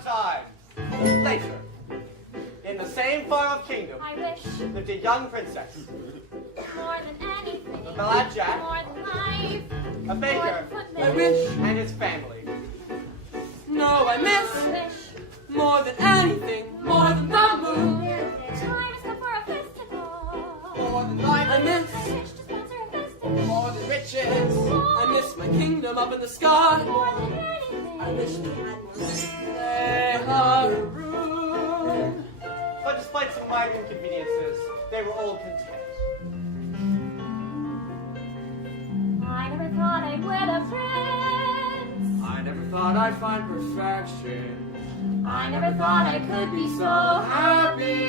a time, later, in the same far-off kingdom, I wish lived a young princess, more than anything, a lad Jack, more than life, a baker, I wish. and his family. No, I miss. I wish More than anything, more than the moon. the time has come for a festival. More than life, I miss. I wish to sponsor a festival. more than riches. I miss my kingdom up in the sky. More than anything. I wish we had more room. But despite some minor inconveniences, they were all content. I never thought I'd wed a prince. I never thought I'd find perfection. I never thought I could be so happy.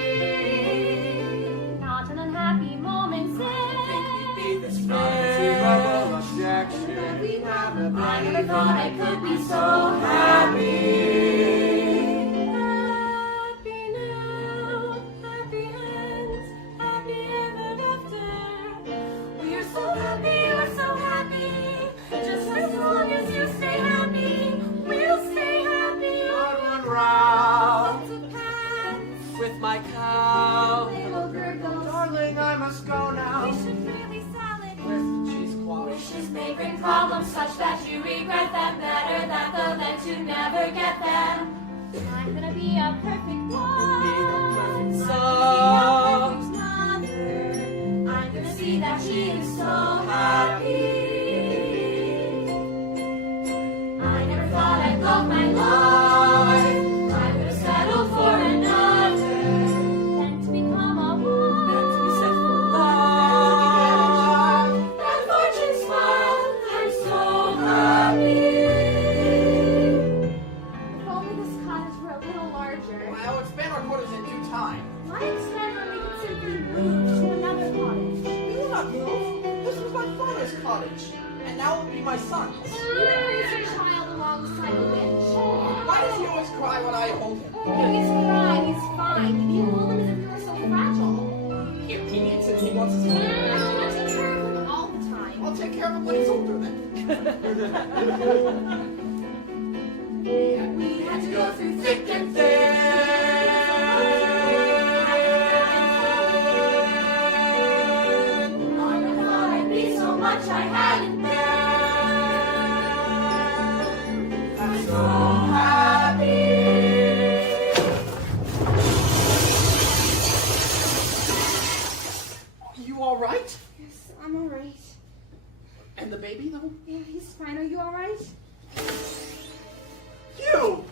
not an unhappy moment since. Be this non-achievable objection. I never thought I could be so happy. Happy now, happy ends, happy ever after. We are so happy, we're so happy. Just as long as you stay happy, we'll stay happy. I'd run round Lots of pants, with my cow. little gurgles. Darling, I must go now. We should really salad. Where's the cheesecloth? Wishes may bring problems such that you regret them. Better that than to never get them. I'm gonna be a perfect wife. son. I'm gonna be a perfect mother. I'm gonna see that she is so happy. I never thought I'd love my life. I would have settled for another than to become a woman. Set for life. That fortune smiled, I'm so happy. If only this cottage were a little larger. I'll expand our quarters in due time. Why expand when we could simply move to another cottage? We will not move. This was my father's cottage, and now it will be my son's. You would raise your child alongside a winch. Why does he always cry when I hold him? He's fine, he's fine. You hold him as if he were so fragile. Here, he needs it. He wants his You food. take care of him all the time. I'll take care of him when he's older then. We had to go through thick and thin. I never thought I'd be so much I hadn't been. I'm so happy. You all right? Yes, I'm alright. And the baby, though? Yeah, he's fine. Are you alright? You!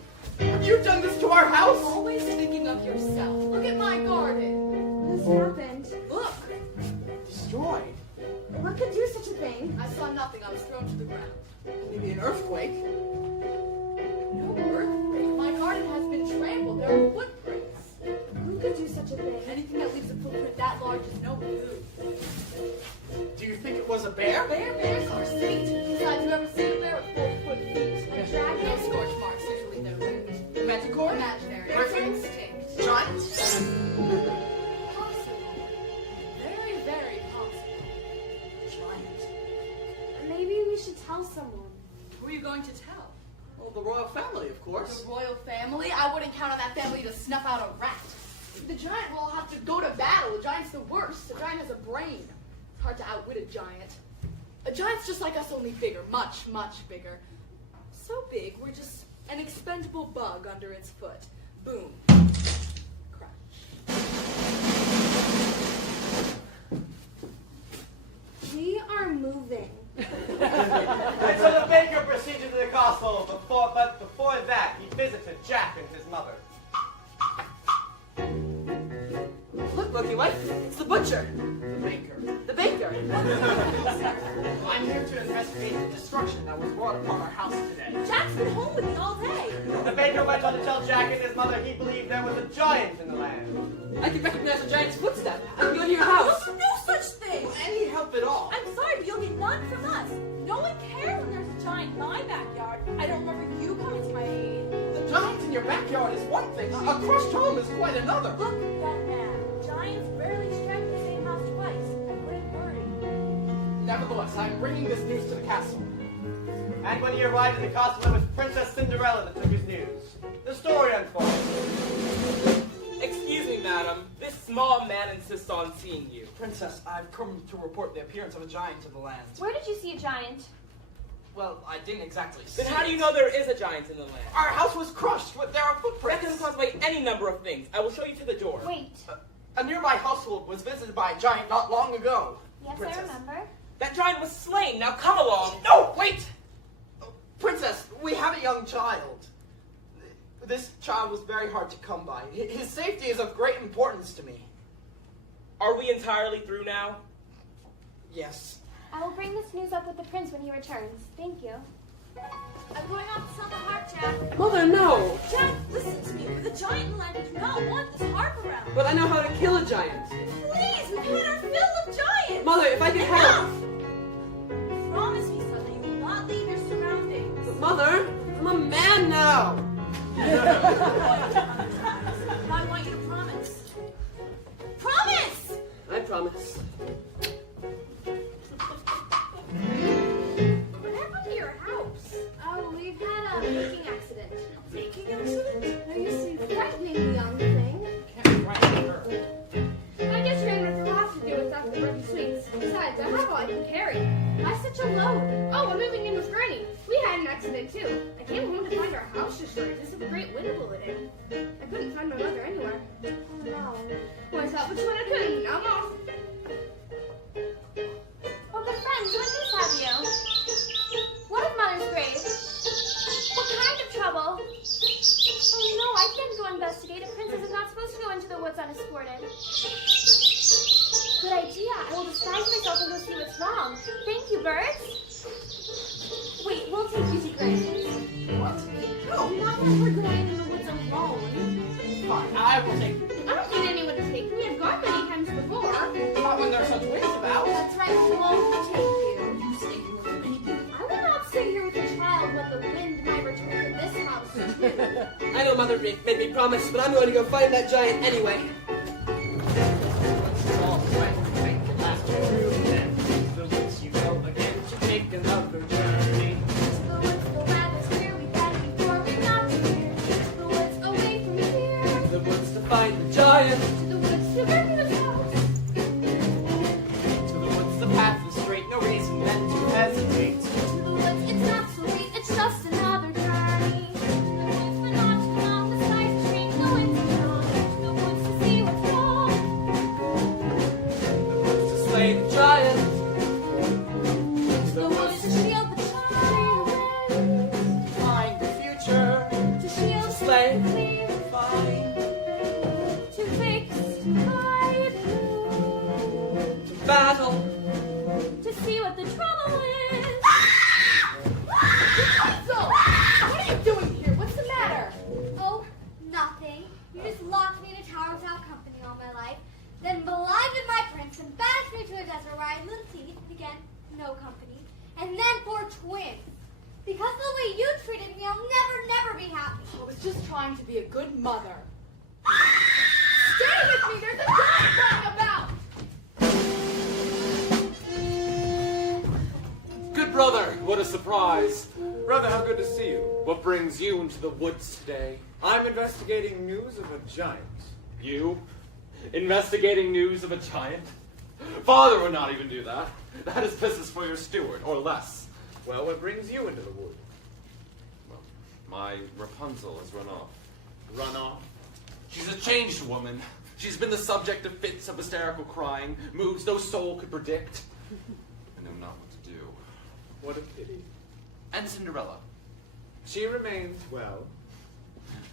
You've done this to our house? Always thinking of yourself. Look at my garden. What has happened? Look, Destroyed. What could do such a thing? I saw nothing. I was thrown to the ground. Maybe an earthquake. No earthquake. My garden has been trampled. There are footprints. Who could do such a thing? Anything that leaves a footprint that large is no good. Do you think it was a bear? Bears are sweet. Besides, you ever seen a bear with 4 foot feet? A dragon? No scorch marks. Usually they're weird. Manticore? Imaginary. Griffin? Instinct. Giant? Possible. Very, very possible. Giant. Maybe we should tell someone. Who are you going to tell? Well, the royal family, of course. The royal family? I wouldn't count on that family to snuff out a rat. The giant will all have to go to battle. The giant's the worst. The giant has a brain. It's hard to outwit a giant. A giant's just like us, only bigger. Much, much bigger. So big, we're just an expendable bug under its foot. Boom. Crunch. We are moving. And so the baker proceeded to the castle, but before that, he visited Jack and his mother. Look, Loki, what? It's the butcher. The baker. The baker. I'm here to investigate the destruction that was wrought upon our house today. Jack's been home with me all day. The baker went on to tell Jack and his mother he believed there was a giant in the land. I can recognize a giant's footstep. I can go to your house. No such thing. Any help at all? I'm sorry, but you'll get none from us. No one cares when there's a giant in my backyard. I don't remember you coming to my aid. The giant in your backyard is one thing. A crushed home is quite another. Look, young man. Giants rarely strike the same house twice. I wouldn't worry. Nevertheless, I'm bringing this news to the castle. And when he arrived at the castle, it was Princess Cinderella that took his news. The story unfolds. Excuse me, madam. This small man insists on seeing you. Princess, I've come to report the appearance of a giant in the land. Where did you see a giant? Well, I didn't exactly see Then how do you it. know there is a giant in the land? Our house was crushed. There are That footprints. can contemplate any number of things. I will show you to the door. Wait. A nearby household was visited by a giant not long ago. Yes, Princess. I remember. That giant was slain. Now come along. No, wait! Princess, we have a young child. This child was very hard to come by. His safety is of great importance to me. Are we entirely through now? Yes. I will bring this news up with the prince when he returns. Thank you. I'm going off to sell the harp, Jack. Mother, no! Jack, listen to me. We're the giant in the land. We do not want this harp around. But I know how to kill a giant. Please, we've had our fill of giants. Mother, if I could help. Promise me, son, that you will not leave your surroundings. But Mother, I'm a man now. I want you to promise. Promise! I promise. What happened to your house? Oh, we've had a baking accident. Baking accident? No, you see, frightening the young thing. Can't write her. I just ran with the house to do without the broken swings. Besides, I have all I can carry. Why such a load? Oh, I'm moving in with Granny. We had an accident too. I came home to find our house destroyed. This is a great wind blew it in. I couldn't find my mother anywhere. Oh no. Well, I thought which one I couldn't. Now I'm off. Oh, good friends, what news have you? What of Mother's grave? What kind of trouble? Oh no, I can't go investigate. A princess is not supposed to go into the woods unescorted. Good idea. I will disguise myself and go see what's wrong. Thank you, birds. Wait, we'll take you to Granny's. What? No, not when we're going in the woods alone. Fine, I will take you. I don't need anyone to take me. I've gone many times before. Not when there are such winds about. That's right, we won't take you. You stay here with me. I will not stay here with a child when the wind might return to this house too. I know Mother made me promise, but I'm going to go find that giant anyway. The woods you go again to make another journey. To the woods, the weather's clear. We better before we not here. To the woods, away from here. The woods to find the giant. To the woods, to Grandmother's house. To the woods the path is straight, no reason then to hesitate. To the woods, it's not so late. It's just another journey. To the woods, but not too long. The skies are strange, the winds are strong. To the woods to see what's wrong. To slay the giant. To the woods to shield the child. Find the future. To shield, To slay. clear. Find To fix, to hide. To battle. To see what the trouble is. So, what are you doing here? What's the matter? Oh, nothing. You just locked me in a tower without company all my life, then blinded my prince and banished me to a desert where I had little teeth, again, no company, and then 4 twins. Because of the way you treated me, I'll never be happy. I was just trying to be a good mother. Stay with me! There's a giant running about! Good brother, what a surprise. Brother, how good to see you. What brings you into the woods today? I'm investigating news of a giant. You? Investigating news of a giant? Father would not even do that. That is business for your steward, or less. Well, what brings you into the wood? Well, my Rapunzel has run off. Run off. She's a changed woman. She's been the subject of fits of hysterical crying, moves no soul could predict. I know not what to do. What a pity. And Cinderella. She remains well.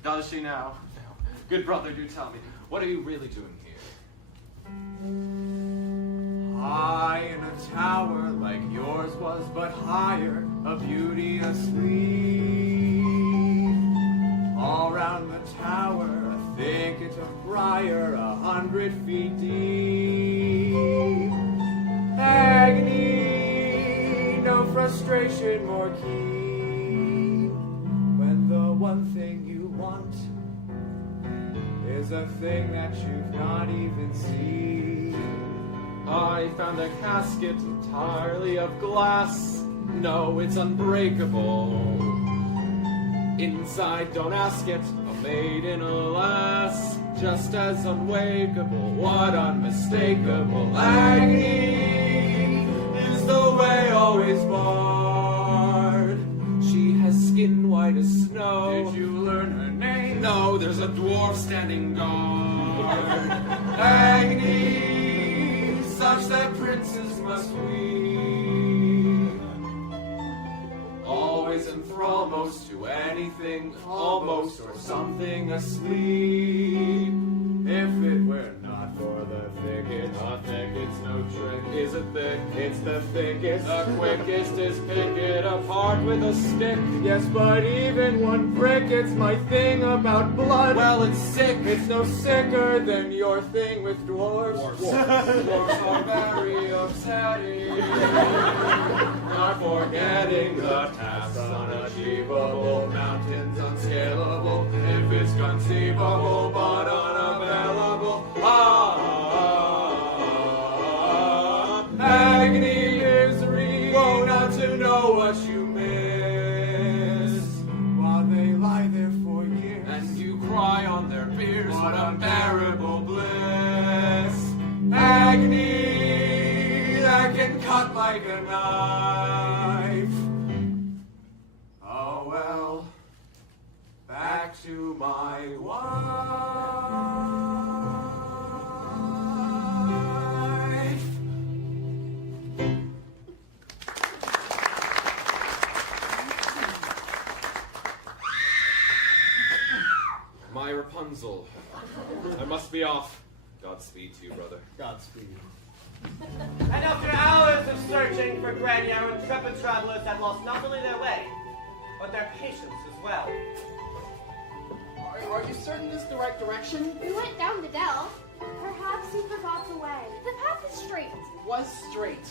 Does she now? No. Good brother, do tell me, what are you really doing here? High in a tower like yours was, but higher, a beauty asleep. All round the tower, a thicket of briar, 100 feet deep. Agony, no frustration more keen. When the one thing you want is a thing that you've not even seen. I found a casket entirely of glass. No, it's unbreakable. Inside, don't ask it. A maiden, alas, just as unwakeable. What unmistakable agony is the way always barred. She has skin white as snow. Did you learn her name? No, there's a dwarf standing guard. Agony, such that princes must weep. Always and for almost to anything, almost or something asleep. If it were not for the thicket, a thicket's no trick. Is it thick? It's the thickest. The quickest is pick it apart with a stick. Yes, but even one prick, it's my thing about blood. Well, it's sick. It's no sicker than your thing with dwarves. Dwarfs are very upsetting. Not forgetting the tasks unachievable, mountains unscalable, if it's conceivable but unavailable. Agony, misery, woe not to know what you miss. While they lie there for years. And you cry on their biers, what unbearable bliss. Agony that can cut like a knife. Oh well, back to my wife. My Rapunzel, I must be off. Godspeed to you, brother. Godspeed. And after hours of searching for Granny, our intrepid travelers had lost not only their way, but their patience as well. Are you certain this is the right direction? We went down the dell. Perhaps you forgot the way. The path is straight. Was straight.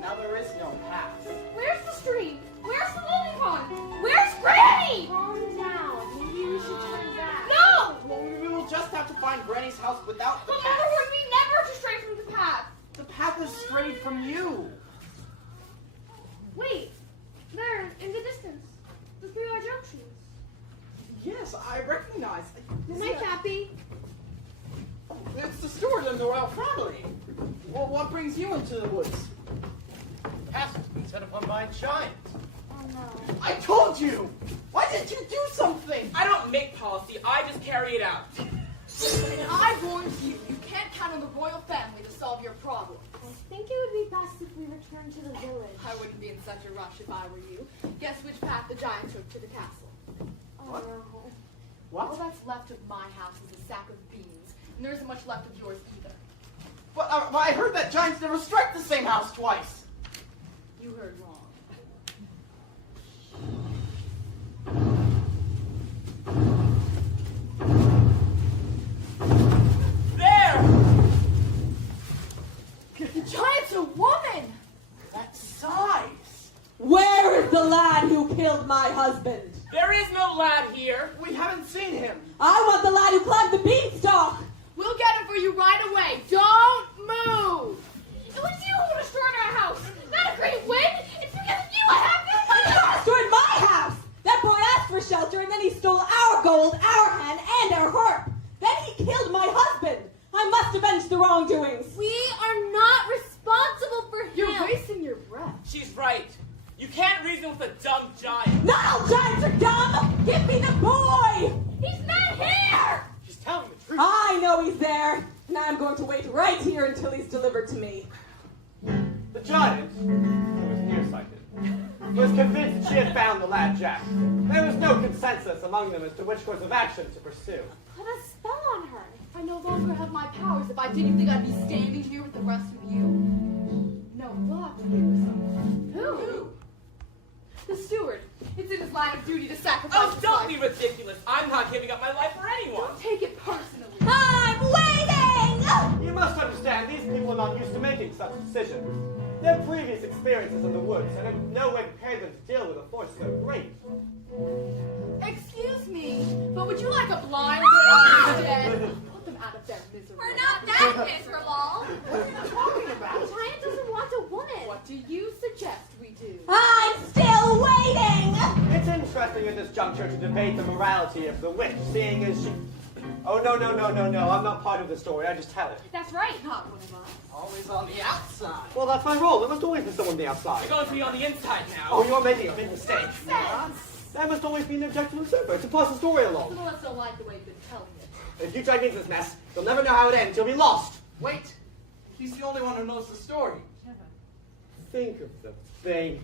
Now there is no path. Where's the stream? Where's the lily pond? Where's Granny? Calm down. Maybe we should turn back. No! Well, we will just have to find Granny's house without the Remember path. when we never to stray from the path? The path is straight from you. Wait. There, in the distance. The three large oak trees. Yes, I recognize. My Cappy. It's the steward and the royal family. Well, what brings you into the woods? The castle's been set upon by a giant. Oh no. I told you! Why didn't you do something? I don't make policy, I just carry it out. And I warned you, you can't count on the royal family to solve your problems. I think it would be best if we returned to the village. I wouldn't be in such a rush if I were you. Guess which path the giant took to the castle. What? Oh. All that's left of my house is a sack of beans, and there isn't much left of yours either. But I heard that giants never strike the same house twice. You heard wrong. There! The giant's a woman! That size. Where is the lad who killed my husband? There is no lad here. We haven't seen him. I want the lad who climbed the beanstalk. We'll get him for you right away. Don't move! It was you who destroyed our house! Not a great win! It's because of you I have this! You destroyed my house. That boy asked for shelter, and then he stole our gold, our hen, and our harp. Then he killed my husband. I must avenge the wrongdoings. We are not responsible for him. You're wasting your breath. She's right. You can't reason with a dumb giant. Not all giants are dumb. Give me the boy. He's not here! She's telling the truth. I know he's there. Now I'm going to wait right here until he's delivered to me. The giant, who was nearsighted, was convinced that she had found the lad Jack. There was no consensus among them as to which course of action to pursue. Put a spell on her. I no longer have my powers. If I did, you think I'd be standing here with the rest of you? No, we'll have to give her something. Who? The steward. It's in his line of duty to sacrifice Oh, his don't life. be ridiculous. I'm not giving up my life for anyone. Don't take it personally. I'm waiting. You must understand, these people are not used to making such decisions. Their previous experiences in the woods had in no way prepared them to deal with a force so great. Excuse me, but would you like a blind man instead? Put them out of their misery. We're not that miserable. What are you talking about? The giant doesn't want a woman. What do you suggest we do? I'm nothing at this juncture to debate the morality of the witch, seeing as she... Oh, no, I'm not part of the story, I just tell it. That's right, not one of us. Always on the outside. Well, that's my role, there must always be someone on the outside. You're going to be on the inside now. Oh, you're making a big mistake. There must always be an objective observer to pass the story along. Some of us don't like the way you've been telling it. If you drag me into this mess, you'll never know how it ends, you'll be lost. Wait, he's the only one who knows the story. Think of the baby.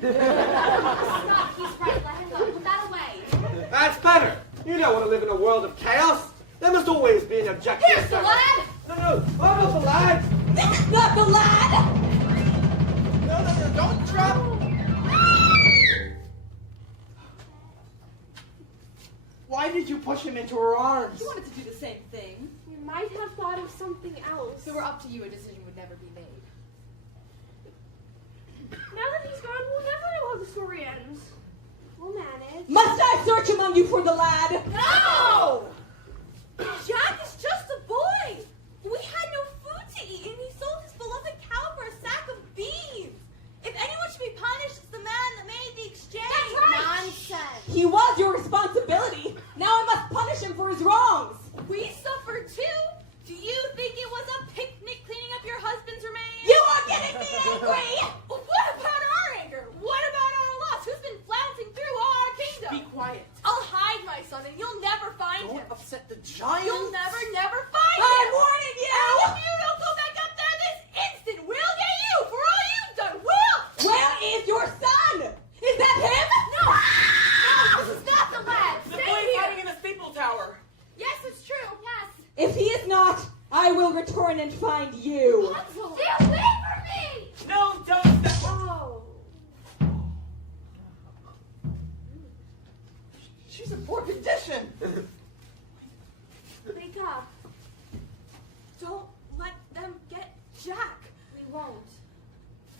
Stop, he's right. Let him go. Put that away. That's better. You don't want to live in a world of chaos. There must always be an objective Here's the observer. lad! No, I'm not the lad. This is not the lad! No, don't drop. Why did you push him into her arms? You wanted to do the same thing. You might have thought of something else. If it were up to you, a decision would never be made. Now that he's gone, we'll never know how the story ends. We'll manage. Must I search among you for the lad? No! Jack is just a boy. We had no food to eat, and he sold his beloved cow for a sack of beans. If anyone should be punished, it's the man that made the exchange. That's right. Nonsense. He was your responsibility. Now I must punish him for his wrongs. We suffered too. Do you think it was a picnic cleaning up your husband's remains? You are getting me angry! What about our anger? What about our loss? Who's been flouncing through our kingdom? Be quiet. I'll hide my son, and you'll never find him. Don't upset the giant. You'll never find him. I'm warning you! And if you don't go back up there this instant, we'll get you for all you've done. We'll. Where is your son? Is that him? No, this is not the lad. The Stay boy here. hiding in the steeple tower. Yes, it's true. Yes. If he is not, I will return and find you. Stay away from me! No, don't. Oh. She's in poor condition. Wake up. Don't let them get Jack. We won't.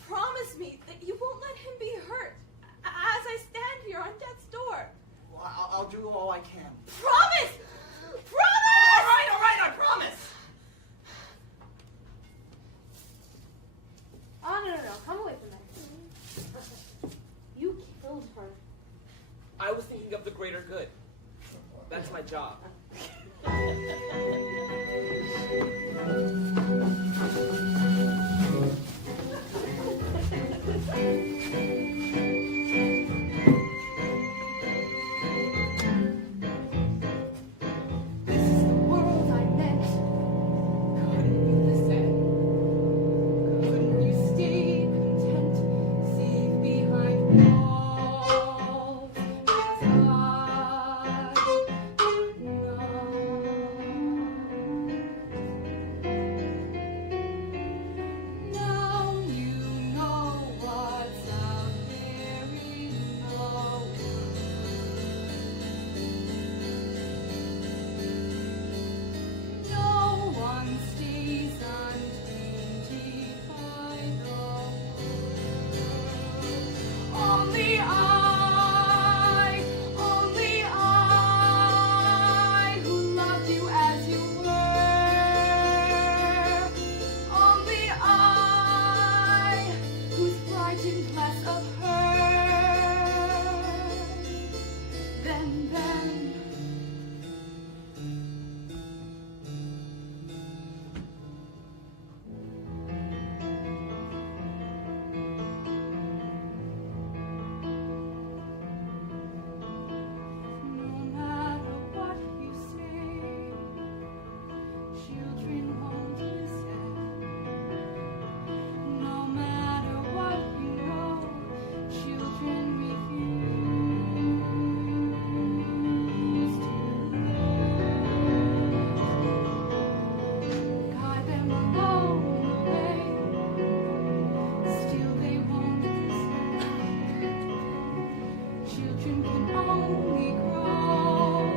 Promise me that you won't let him be hurt as I stand here on death's door. Well, I'll do all I can. Promise! Promise! All right, I promise. Oh, no. Come away from there. You killed her. I was thinking of the greater good. That's my job. This is the world I meant. Couldn't you listen? Couldn't you stay content? Safe behind walls as I know. Now you know what's out there in the world. No one stays untainted by the world. Only I, who loved you as you were. Only I, who's frightened less of her than them. No matter what you say, children won't listen. No matter what you know, children refuse to learn. Guide them along the way, still they won't listen. Children can only grow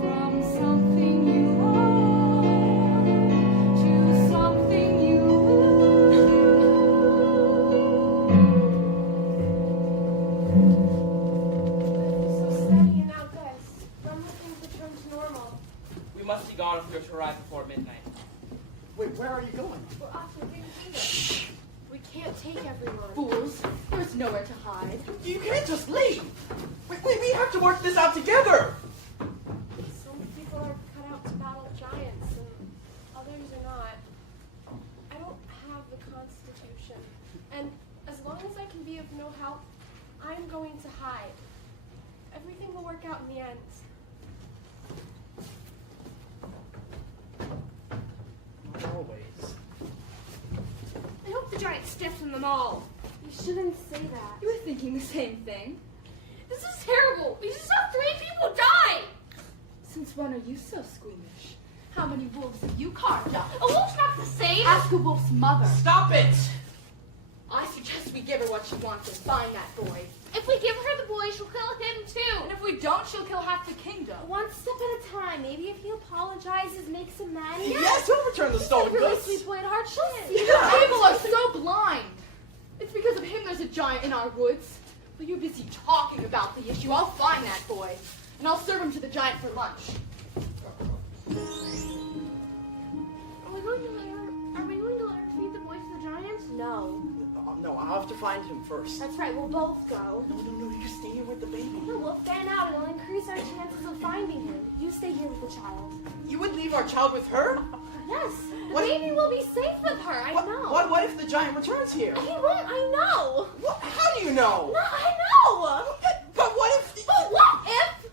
from something you love to something you So steady and now this. When will things return to normal? We must be gone if we are to arrive before midnight. Wait, where are you going? We're off to Green Kingdom. We can't take everyone. Fools. There's nowhere to hide. You can't just leave. Wait, We have to work this out together. Some people are cut out to battle giants, and others are not. I don't have the constitution, and as long as I can be of no help, I'm going to hide. Everything will work out in the end. Not always. I hope the giant stiffens them all. You shouldn't say that. You were thinking the same thing. This is terrible. We just saw 3 people die. Since when are you so squeamish? How many wolves have you carved up? A wolf's not the same. Ask a wolf's mother. Stop it! I suggest we give her what she wants and find that boy. If we give her the boy, she'll kill him too. And if we don't, she'll kill half the kingdom. One step at a time. Maybe if he apologizes, makes amends. Yes, he'll return the stolen Really goods. sweet boy at heart. You people are so blind. It's because of him there's a giant in our woods. But you're busy talking about the issue. I'll find that boy, and I'll serve him to the giant for lunch. Are we going to let her feed the boy to the giants? No. No, I'll have to find him first. That's right. We'll both go. No, you stay here with the baby. No, we'll fan out and it'll increase our chances of finding him. You stay here with the child. You would leave our child with her? Yes. The What- baby will be safe with her. I know. What if the giant returns here? He won't. I know. How do you know? No, I know. But what if... But what if?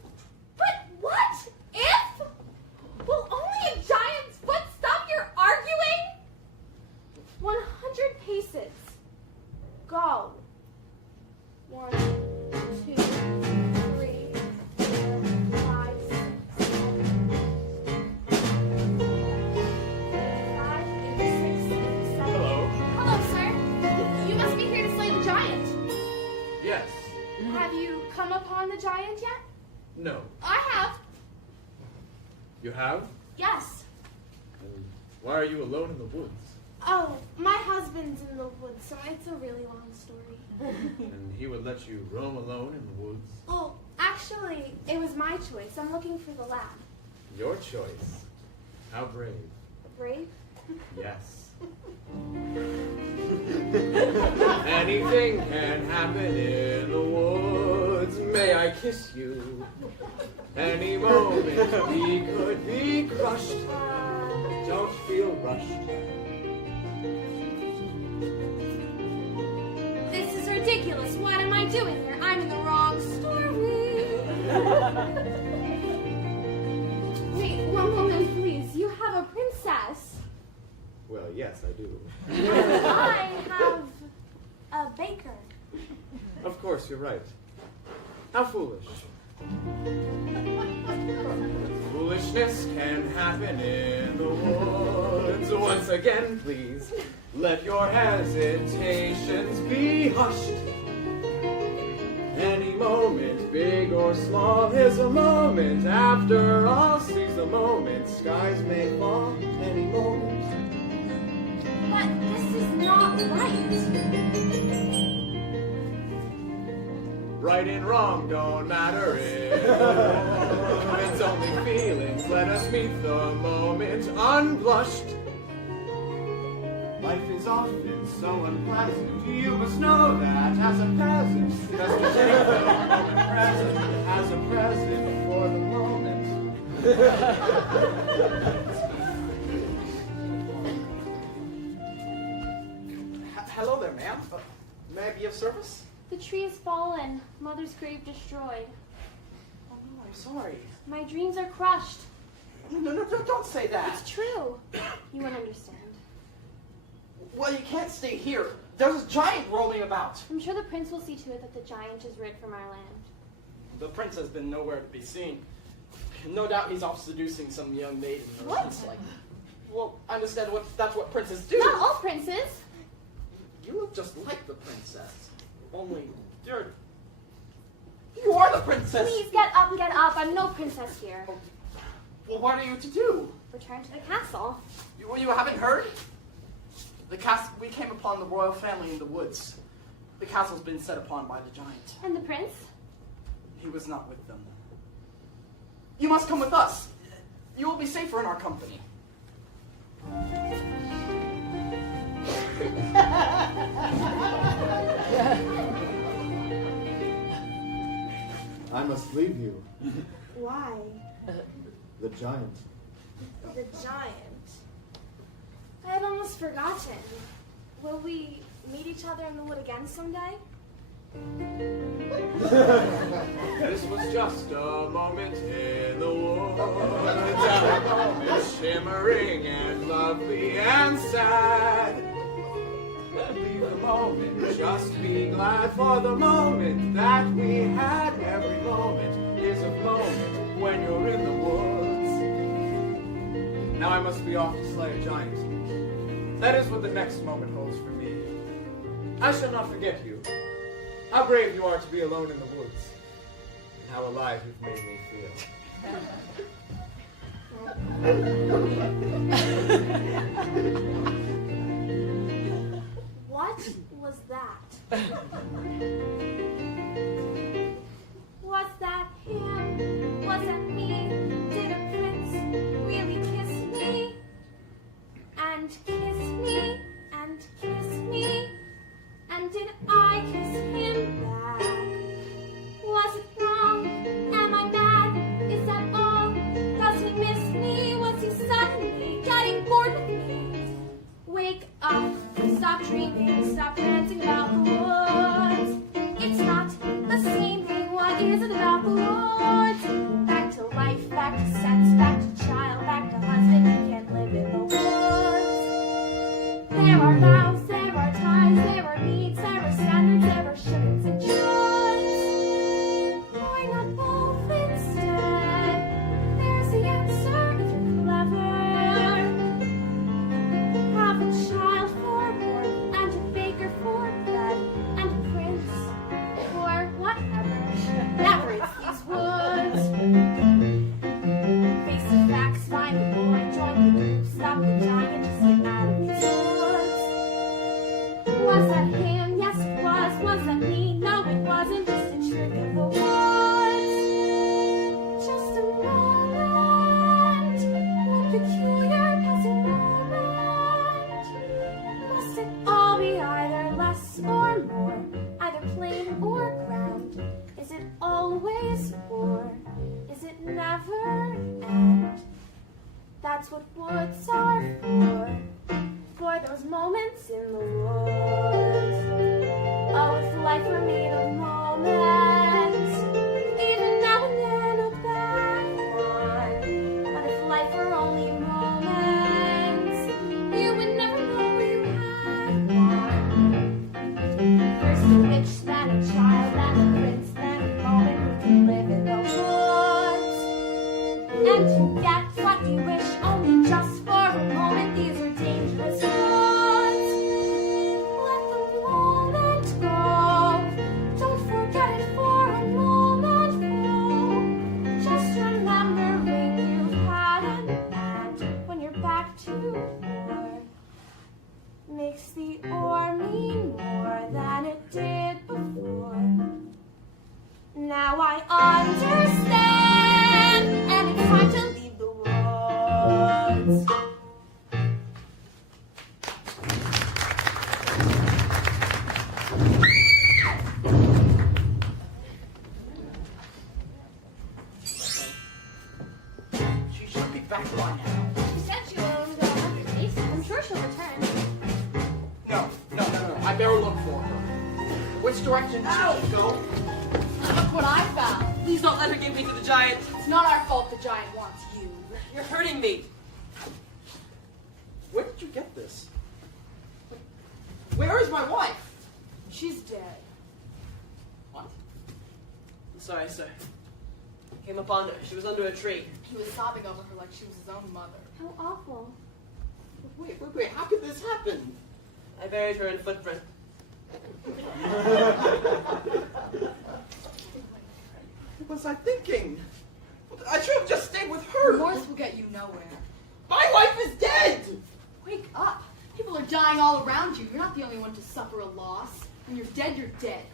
But what if? Will only a giant's foot stop your arguing? 100 paces. Go. 1, 2, 3, 4, 5, 6, 7. Hello. Hello, sir. You must be here to slay the giant. Yes. Have you come upon the giant yet? No. I have. You have? Yes. And why are you alone in the woods? Oh, my husband's in the woods, so it's a really long story. And he would let you roam alone in the woods? Well, actually, it was my choice. I'm looking for the lad. Your choice. How brave. Brave? Yes. Anything can happen in the woods. May I kiss you? Any moment we could be crushed. Don't feel rushed. This is ridiculous. What am I doing here? I'm in the wrong story. Wait, one moment, please. You have a princess. Well, yes, I do. I have a baker. Of course, you're right. How foolish. Foolishness can happen in the woods. Once again, please, let your hesitations be hushed. Any moment, big or small, is a moment. After all, seize the moment. Skies may fall any moment. But this is not right. Right and wrong don't matter in the world. It's only feelings. Let us meet the moment unblushed. Life is often so unpleasant. You must know that as a peasant. Just to take the moment present as a present for the moment. Hello there, ma'am. May I be of service? The tree has fallen. Mother's grave destroyed. Oh, no, I'm sorry. My dreams are crushed. No, don't say that. It's true. You won't understand. Well, you can't stay here. There's a giant roaming about. I'm sure the prince will see to it that the giant is rid from our land. The prince has been nowhere to be seen. No doubt he's off seducing some young maiden. Or What? something like that. Well, I understand that's what princes do. Not all princes. You look just like the princess. Only you are the princess. Please get up, get up. I'm no princess here. Well, what are you to do? Return to the castle. You haven't heard? The castle. We came upon the royal family in the woods. The castle's been set upon by the giant. And the prince? He was not with them. You must come with us. You will be safer in our company. I must leave you. Why? The giant. The giant. I had almost forgotten. Will we meet each other in the wood again someday? This was just a moment in the woods, a moment shimmering and lovely and sad. Leave the moment, just be glad for the moment that we had. Every moment is a moment when you're in the woods. Now I must be off to slay a giant. That is what the next moment holds for me. I shall not forget you. How brave you are to be alone in the woods. And how alive you've made me feel. What was that? Was that him? Was that me? Did a prince really kiss me? And kiss me? And kiss me? And did I kiss him back? Was it wrong? Am I mad? Is that all? Does he miss me? Was he suddenly getting bored with me? Wake up, stop dreaming, stop dancing about the woods. It's not the same thing, what is it about the woods? Back to life, back to sense, back to child, back to husband, we can't live in the woods. There are vows, there are ties, there are needs, there are standards, there are shoulds and shoulds. Why not both instead? There's the answer if you're clever. Have a child for warmth, and a baker for bread, and a prince for whatever. Never it's these woods. Face the facts, find a boy, join the group, stop the giant, just get out of these woods. Was that him? Yes, it was. Was that me? No, it wasn't. Just a trick of the woods. Just a moment. One peculiar passing moment. Must it all be either less or more? Either plain or grand? Is it always or is it never end? That's what woods are for those moments in the woods. Oh, if life were made of moments, even now and then a bad one. But if life were only moments, you would never know you had one. First a witch, then a child, then a prince, then a moment we can live in the woods. And to get what you wish, only just for a moment, these are dangerous woods. Let the moment go. Don't forget it for a moment, no. Just remembering you've had an and when you're back to war, makes the or mean more than it did before. Now I understand, and it's time to leave the woods. She should be back by now. She said she will go 100 days. I'm sure she'll return. No. I better look for her. Which direction should she go? Look what I found. Please don't let her give me to the giant. It's not our fault the giant wants you. You're hurting me. Where did you get this? Where is my wife? She's dead. What? I'm sorry, sir. Came upon her. She was under a tree. He was sobbing over her like she was his own mother. How awful. Wait, how could this happen? I buried her in footprint. What was I thinking? I should have just stayed with her. Remorse will get you nowhere. My wife is dead! Wake up. People are dying all around you. You're not the only one to suffer a loss. When you're dead, you're dead.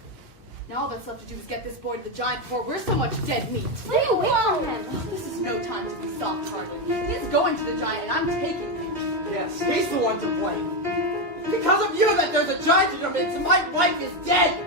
Now all that's left to do is get this boy to the giant before we're so much dead meat. Stay away from him. This is no time to be soft-hearted. He's going to the giant, and I'm taking him. Yes, he's the one to blame. Because of you that there's a giant in your midst and my wife is dead!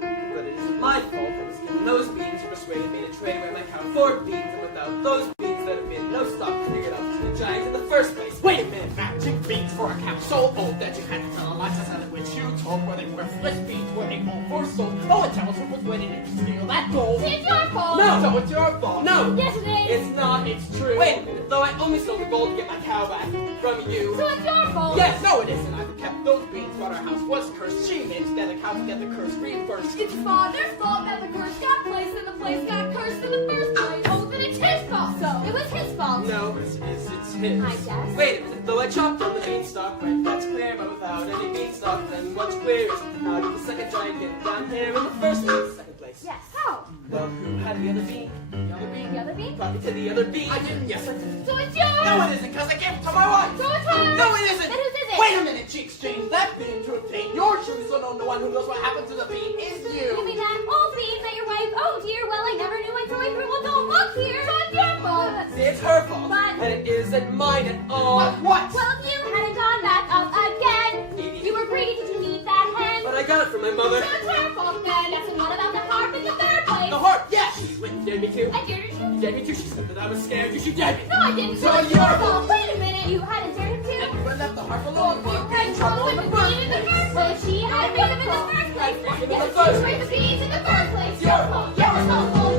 But it isn't my fault. It was And those beans persuaded me to trade away my cow for beans, and without those beans there'd have been no stock to figure out the giant in the first place. Wait a minute, magic beans for a cow so old that you had to tell Alexis out of which you told were they worthless beans, were they all for sold? Oh, and tell us what was winning if you steal that gold. It's your fault. No. So it's your fault. No! Yes, it is. It's not, it's true. Wait a minute, though I only sold the gold to get my cow back from you. So it's your fault. Yes, no, it isn't. I've kept those beans, but our house was cursed. She managed that account to get the curse reversed. It's Father's fault that the curse got placed and the place got cursed in the first place. Oh, then it's his fault. So It was his fault. No, it's his. I guess. Wait a minute, though I chopped on the beanstalk, right, that's clear, but without any beanstalk, then what's clear is how did the second giant get down here in the first place? Second place. Yes. How? Well, who had the other bean? The other bean? The other bean? Brought me to the other bean. I didn't, yes, I did. So it's yours. No, it isn't, because I gave it to my wife. So it's hers. No, it isn't. Then whose is it? Wait a minute, she exchanged that bean to obtain your shoes, so no one who knows what happened to the bean is you. You mean that old bean that your wife? Oh dear. Well, I never knew until I threw. Well, don't look here. So it's your fault. See, it's her fault. But- And it isn't mine at all. What? Well, if you hadn't gone back up again, you were greedy to need that hen. But I got it from my mother. So it's her fault then. Yes, and what about the harp in the third place? The heart, yes. She wouldn't dare me to. I dared you. Dare me to. She said that I was scared. You should dare me. No, I didn't. So it's your your fault. fault. Wait a minute. You hadn't dared him to. And you would have left the heart alone. You You'd be had in trouble in the first bean in the place. first place. She had to raise him in the first place. Why in the Yes, first she raised the beans in the first place. Your fault. Your fault.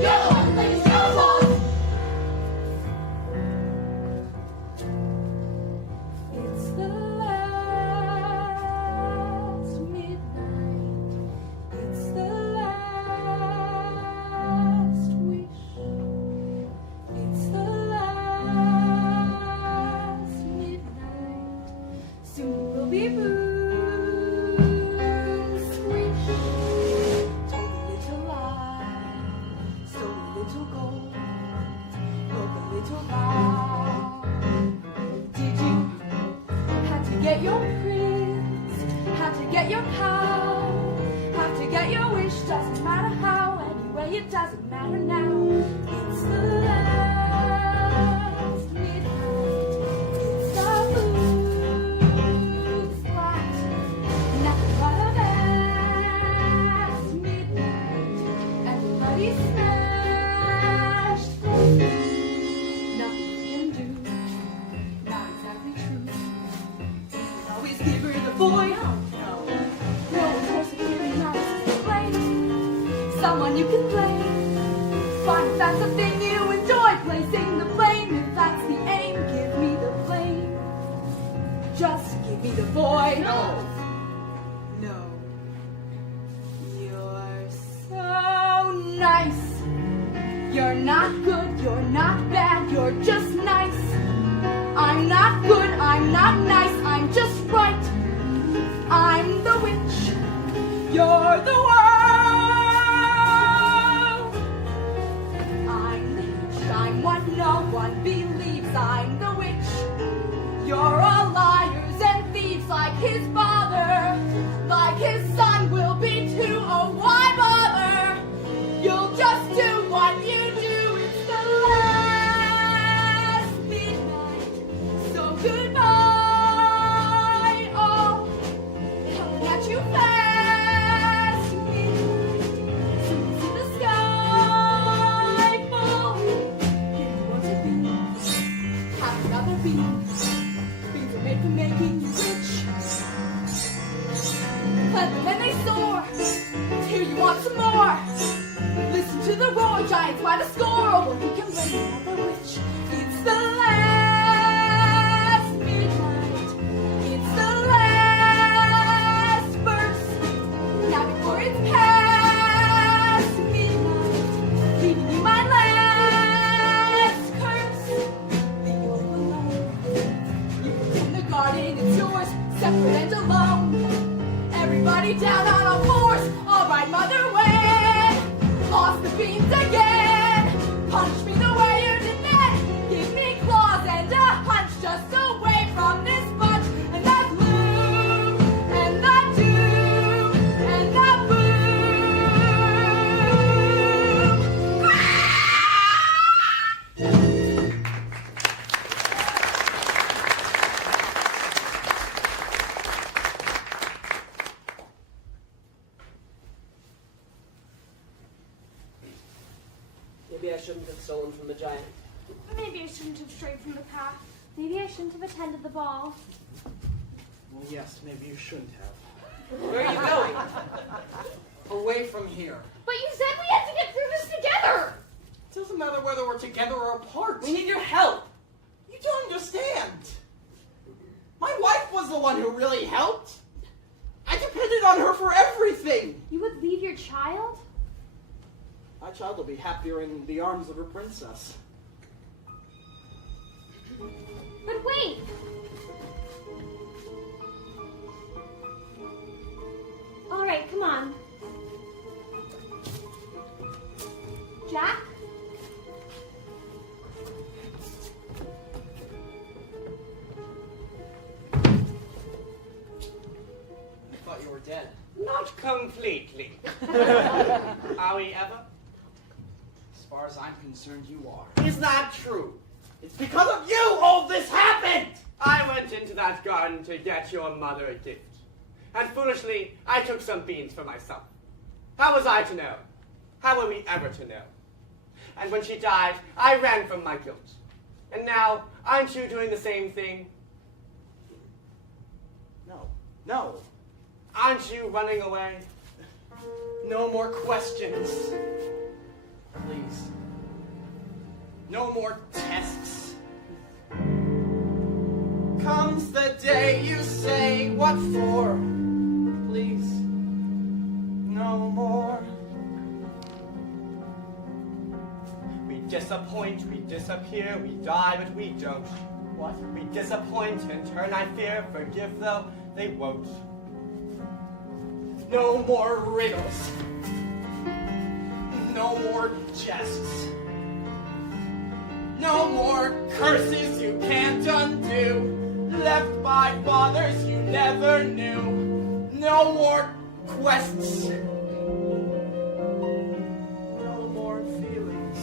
Your fault. It's your fault. It's the last midnight. It's the last wish. It's the last midnight. Soon we'll be boom squish. Told a little lie, stole a little gold, broke a little vow. Did you have to get your prince? Have to get your cow? Have to get your wish? Doesn't matter how. Anyway, it doesn't matter now. It's the last midnight. It's the moon's flat. Nothing but a last midnight. Everybody's smashed. Nothing we can do. Not exactly true. Always give her the boy. No, of course it can't be nice to blame. Someone you can blame. Find if that's a thing you enjoy, placing the blame. If that's the aim, give me the blame. Just give me the boy. No. No. You're so nice. You're not good, you're not bad, you're just nice. I'm not good, I'm not nice, I'm just right. I'm the witch, you're the world. I'm the witch, I'm what no one believes. I'm the witch, you're all liars and thieves like his father. Like his son will be too, oh why bother? You'll just do what you do. It's the last midnight. So goodbye. Oh, coming at you fast. Midnight. Soon as the sky fall. Here you want to be. Have another bean. Beans are made for making you rich. Clever when they soar. Here you want some more. Listen to the roar, giants by the score. Oh, well, you can bring another witch. It's the last midnight. It's the last verse. Now before it's past midnight, leaving you my last curse. Leave you all alone. You put in the garden, it's yours, separate and alone. Everybody down on all fours. All right, mother, win. Lost the beans again. Punish me the way you Maybe I shouldn't have stolen from the giant. Maybe I shouldn't have strayed from the path. Maybe I shouldn't have attended the ball. Well, yes, maybe you shouldn't have. Where are you going? Away from here. But you said we had to get through this together! It doesn't matter whether we're together or apart. We need your help! You don't understand. My wife was the one who really helped. I depended on her for everything. You would leave your child? My child will be happier in the arms of her princess. But wait! All right, come on. Jack? I thought you were dead. Not completely. Are we ever? As far as I'm concerned, you are. Is that true? It's because of you all this happened! I went into that garden to get your mother a gift. And foolishly, I took some beans for myself. How was I to know? How were we ever to know? And when she died, I ran from my guilt. And now, aren't you doing the same thing? No. No. Aren't you running away? No more questions. Please. No more tests. Comes the day you say what for. Please. No more. We disappoint, we disappear, we die, but we don't. What? We disappoint, in turn I fear, forgive though they won't. No more riddles. No more jests. No more curses you can't undo. Left by fathers you never knew. No more quests. No more feelings.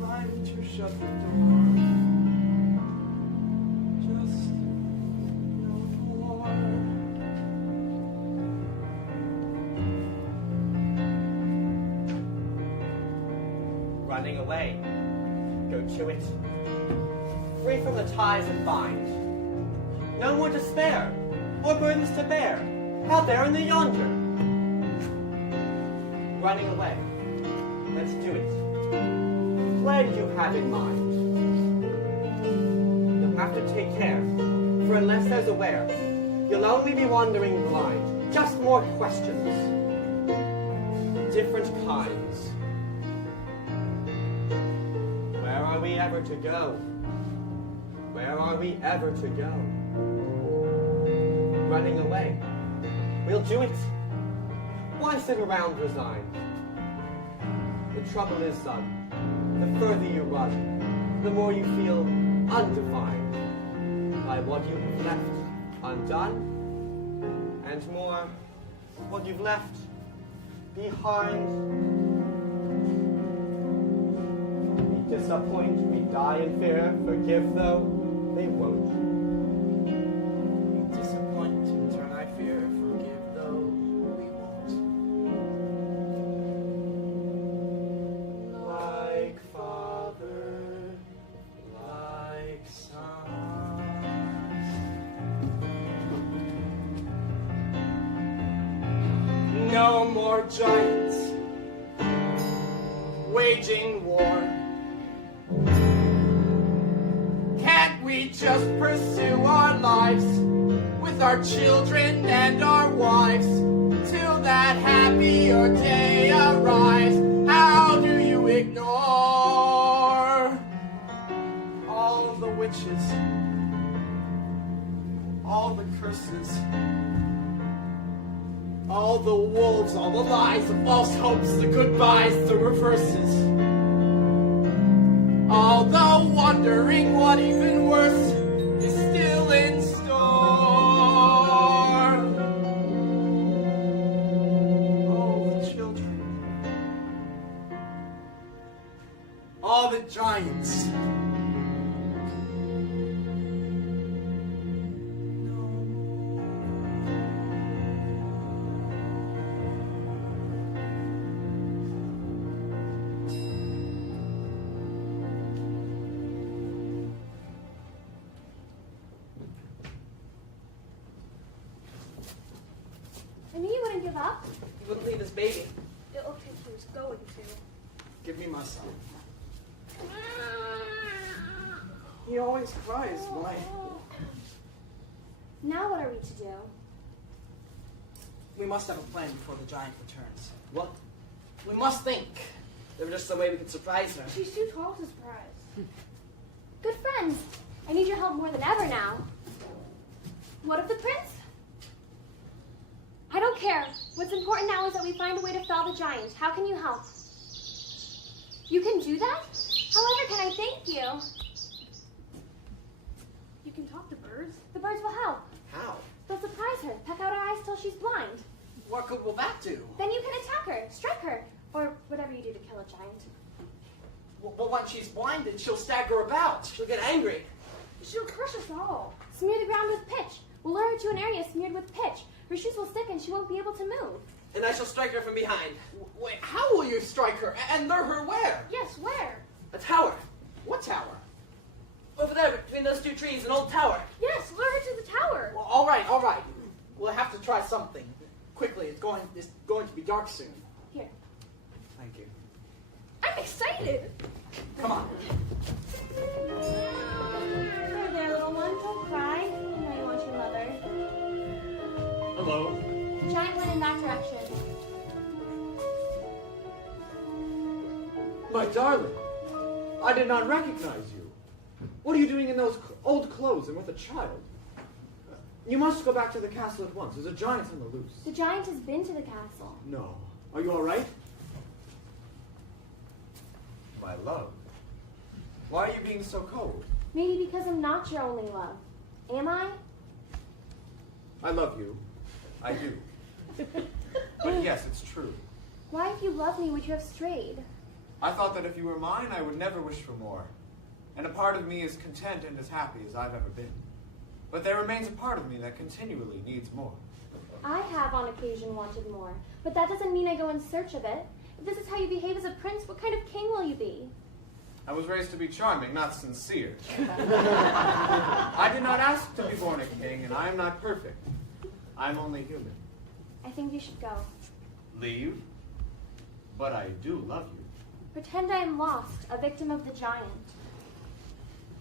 Time to shut the door. Just no more. Running away. Go to it. Free from the ties that bind. No more despair, or burdens to bear, out there in the yonder. Running away. Let's do it. What do you have in mind? You'll have to take care, for unless there's a where, you'll only be wandering blind. Just more questions. Different kinds. Where are we ever to go? Where are we ever to go? Running away. We'll do it. Why sit around resigned? The trouble is, son, the further you run, the more you feel undefined by what you have left undone, and more what you've left behind. We disappoint, we die in fear, forgive though they won't. Disappoint, in turn I fear, forgive though we won't. Like father, like son. No more giants waging war. Can't we just pursue our lives with our children and our wives till that happier day arrives? How do you ignore all of the witches, all the curses, all the wolves, all the lies, the false hopes, the goodbyes, the reverses? Although wondering what even worse is still in store. All the children, all the giants. give up? He wouldn't leave his baby. It looked like he was going to. Give me my son. He always cries. Why? Now what are we to do? We must have a plan before the giant returns. What? We must think. There was just some way we could surprise her. She's too tall to surprise. Good friends. I need your help more than ever now. What of the prince? I don't care. What's important now is that we find a way to fell the giant. How can you help? You can do that? However, can I thank you? You can talk to birds. The birds will help. How? They'll surprise her, peck out her eyes till she's blind. What good will that do? Then you can attack her, strike her, or whatever you do to kill a giant. Well, once she's blinded, she'll stagger about. She'll get angry. She'll crush us all. Smear the ground with pitch. We'll lure her to an area smeared with pitch. Her shoes will stick and she won't be able to move. And I shall strike her from behind. Wait, how will you strike her? And lure her where? Yes, where? A tower. What tower? Over there, between those two trees, an old tower. Yes, lure her to the tower. Well, all right, all right. We'll have to try something. Quickly, it's going to be dark soon. Here. Thank you. I'm excited. Come on. There, there, little one. Don't cry. I know you want your mother. Hello. The giant went in that direction. My darling, I did not recognize you. What are you doing in those old clothes and with a child? You must go back to the castle at once. There's a giant on the loose. The giant has been to the castle. No. Are you all right? My love, why are you being so cold? Maybe because I'm not your only love. Am I? I love you. I do. But yes, it's true. Why, if you love me, would you have strayed? I thought that if you were mine, I would never wish for more. And a part of me is content and as happy as I've ever been. But there remains a part of me that continually needs more. I have on occasion wanted more, but that doesn't mean I go in search of it. If this is how you behave as a prince, what kind of king will you be? I was raised to be charming, not sincere. I did not ask to be born a king, and I am not perfect. I'm only human. I think you should go. Leave? But I do love you. Pretend I am lost, a victim of the giant.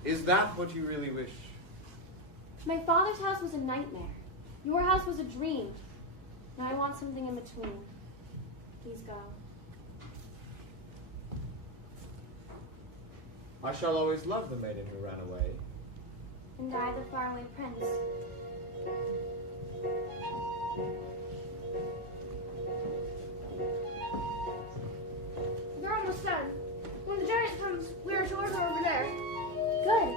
Is that what you really wish? My father's house was a nightmare. Your house was a dream. Now I want something in between. Please go. I shall always love the maiden who ran away. And I, the faraway prince. They're almost done. When the giant comes, we are yours over there. Good.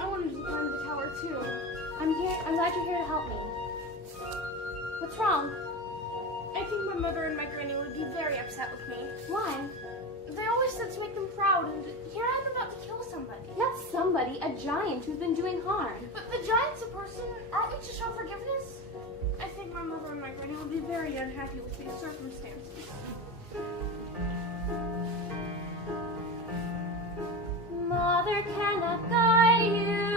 I wanted to climb the tower too. I'm here. I'm glad you're here to help me. What's wrong? I think my mother and my granny would be very upset with me. Why? They always said to make them proud, and here I'm about to kill somebody. Not somebody, a giant who's been doing harm. But the giant's a person. Aren't we to show forgiveness? I think my mother and my granny will be very unhappy with these circumstances. Mother cannot guide you.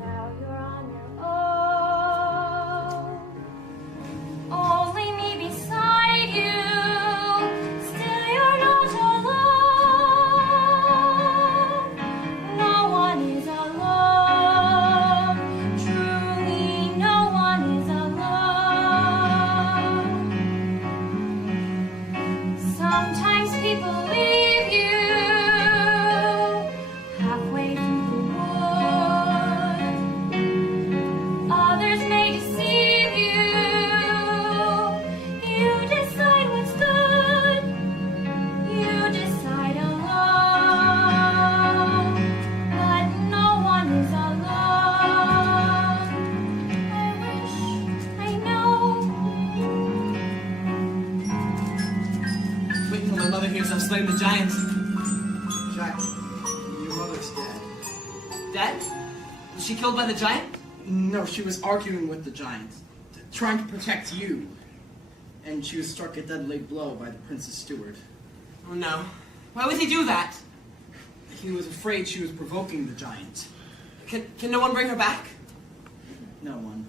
Now you're on your own. Only me beside you. Still you're not alone. No one is alone. Truly, no one is alone. Sometimes people leave you. Halfway through the wood, others may deceive you. You decide what's good. You decide alone, but no one is alone. I wish I know. Wait until my mother hears I've slain the giant. Jack, your mother's dead. Dead? Was she killed by the giant? No, she was arguing with the giant, trying to protect you. And she was struck a deadly blow by the prince's steward. Oh no. Why would he do that? He was afraid she was provoking the giant. Can no one bring her back? No one.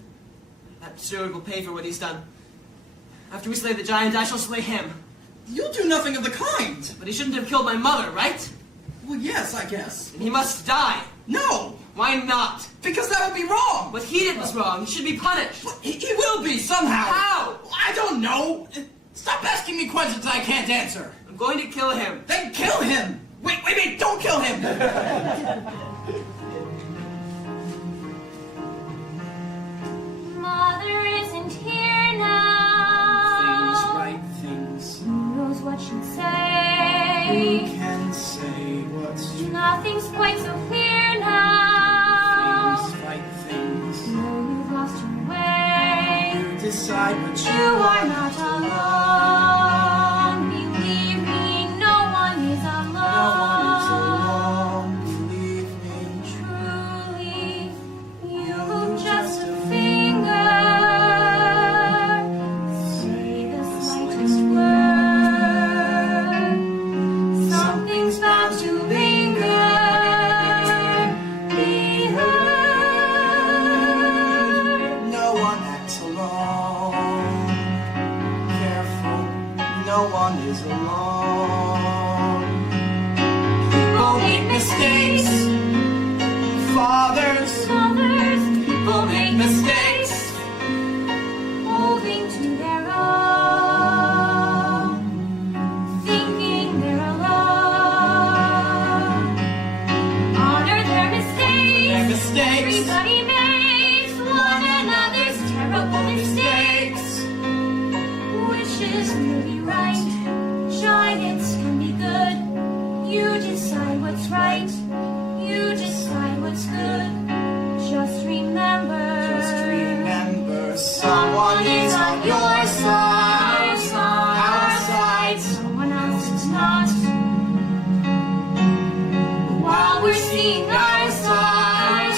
That steward will pay for what he's done. After we slay the giant, I shall slay him. You'll do nothing of the kind. But he shouldn't have killed my mother, right? Well, yes, I guess. And he must die. No, Why not? because that would be wrong. What he did was wrong. He should be punished. But he will be somehow. How? I don't know. Stop asking me questions I can't answer. I'm going to kill him. Then kill him. Wait, don't kill him. Mother isn't here Things, now. right things. Who knows what she'd Who say? can say what's true? Nothing's quite so clear now. Things, right things. Know you've lost your way. You decide what You are not alone. Believe me, no one is alone. No one is alone. Believe me. Truly, you move just a finger. Say the slightest word. Something's bound to linger. Be heard. No one acts alone. Careful, no one is alone. People make mistakes. Fathers, Others, people make mistakes. holding to their own, thinking they're alone. Honor their mistakes. Their mistakes. Everybody makes one another's terrible mistakes. Wishes may be right. Giants can be good. You decide what's right. You decide what's good. Just remember. Someone is on your side. Our side. Someone else is not. While we're seeing our side,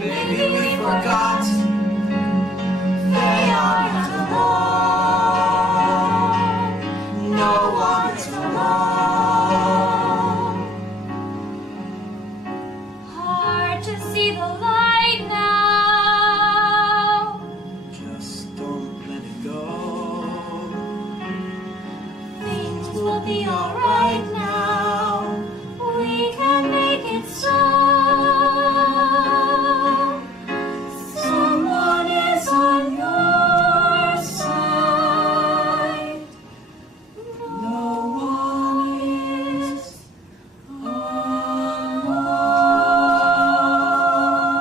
Maybe we forgot. they are not alone. No one is alone. Hard to see the light now. Just don't let it go. Things will be alright now. We can make it so. Someone is on your side. No one is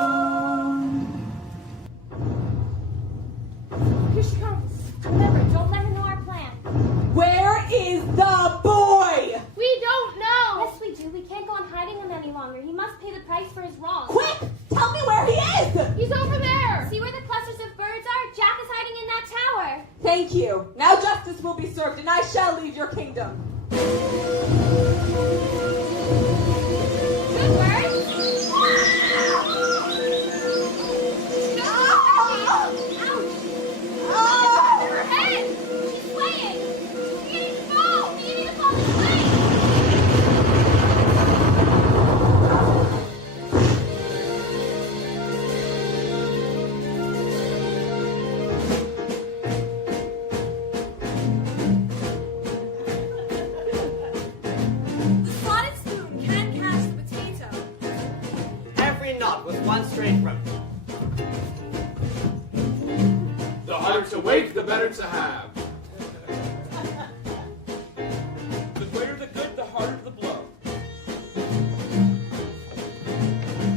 alone. Here she comes. Remember, don't let her know our plan. Where is the boy? We don't know. Yes, we do. We can't go on hiding him any longer. He must pay the price for his wrongs. Quick! Tell me where he is! He's over there. See where the clusters of birds are? Jack is hiding in that tower. Thank you. Now justice will be served, and I shall leave your kingdom. Good bird. Ouch! Her head! She's swaying! She's beginning to fall! Beginning to fall this way! The slotted spoon can catch the potato. Every knot was one straight rope. The harder to wake, the better to have. The greater the good, the harder the blow.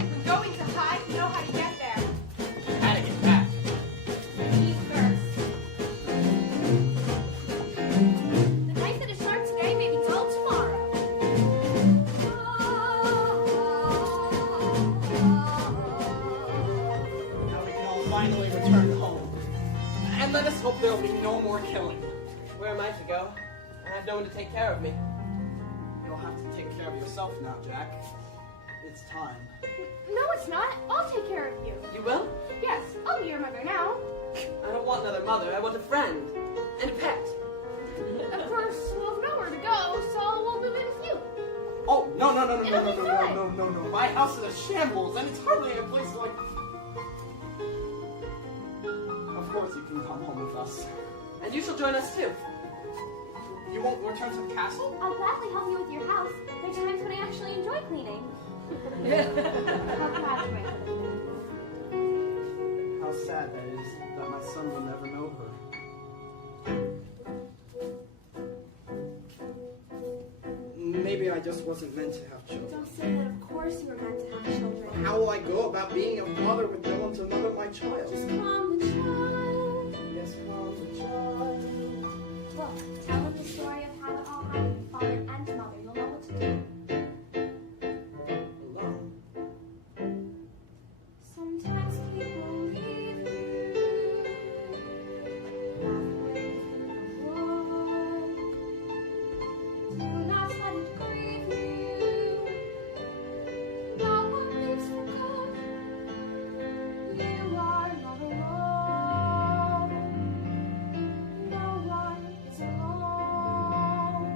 When going to hide, you know how to get there. How to get back. Eat first. The knife that is sharp today may be dull tomorrow. Now we can all finally return home. And let us hope there will be no more killing. Where am I to go? I have no one to take care of me. You'll have to take care of yourself now, Jack. It's time. No, it's not. I'll take care of you. You will? Yes, I'll be your mother now. I don't want another mother. I want a friend. And a pet. Of course, we'll have nowhere to go, so we'll move in with you. Oh, no. It'll be fun. My house is a shambles, and it's hardly a place like... Of course you can come home with us. And you shall join us too. You won't return to the castle? I'll gladly help you with your house. There are times when I actually enjoy cleaning. How sad that is that my son will never know her. Maybe I just wasn't meant to have children. Don't say that. Of course you were meant to have children. How will I go about being a father with no one to mother my child? Just calm the child. Yes, calm the child. Look, tell them the story of how it all happened. Father and mother. You'll know what to do. Alone. Sometimes people leave you halfway through the wood. Do not let it grieve you. No one leaves for good. You are not alone. No one is alone.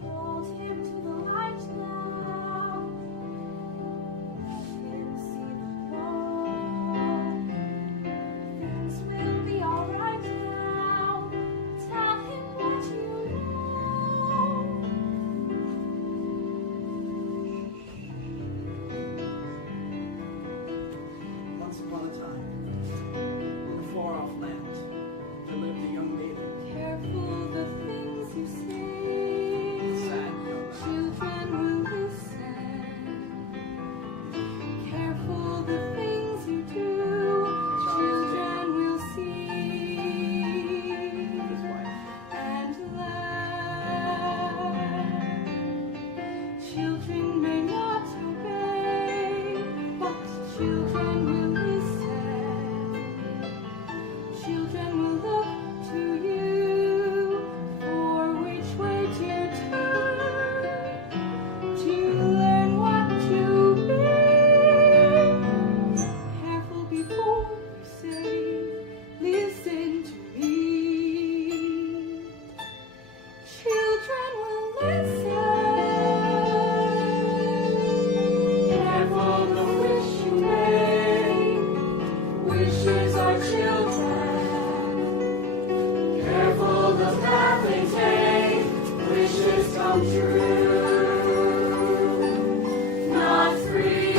Hold him to the light now. Let him see the glow. Things will be alright now. Tell him what you Once upon a time, in a far-off land, there lived a young maiden. Careful the things you say. Sad young man. Children will listen. Careful the things you do. Children will see His wife. and learn. Children may not obey, but children will listen. Children will look to you for which way to turn, to learn what to be. Careful before you say, listen to me. Children will listen. Careful the wish you make. Wishes are children. Careful the path they take. Wishes come true. Not free.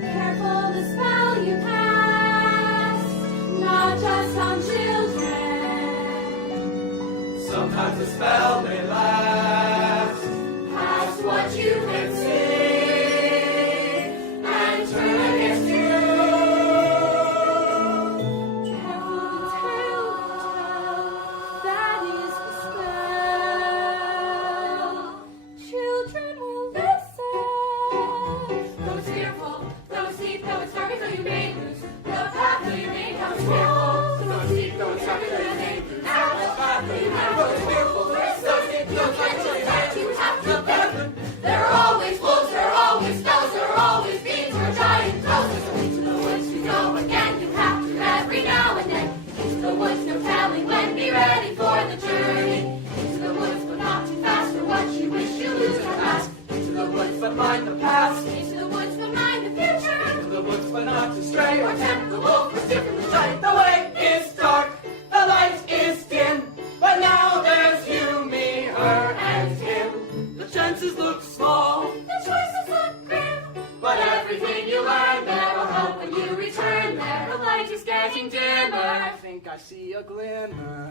Careful the spell you cast, not just on children. Sometimes the spell may last. Past what you can see and turn against you. Careful the tale you tell, that is the spell. Children will listen. Though it's fearful, though it's deep, though it's dark, though you may lose the path that you may come. Fearful, though it's deep, though it's dark, though you may lose the path that you may come. Fearful, though it's deep, though it's dark, though you may lose. There are always wolves, there are always spells, there are always fiends or giant crows. So into the woods you go again, you have to every now and then. Into the woods, no telling when, be ready for the journey. Into the woods, but not too fast for what you wish you lose at last. Into the woods, but mind the past. Into the woods, but mind the future. Into the woods, but not to stray Or tempt the wolf or steer from the giant. The way is dark, the light is dim, but now there's you, me, her, and him. The chances look small, The choices look grim, but everything you learn there will help when you return there. The light is getting dimmer. I think I see a glimmer.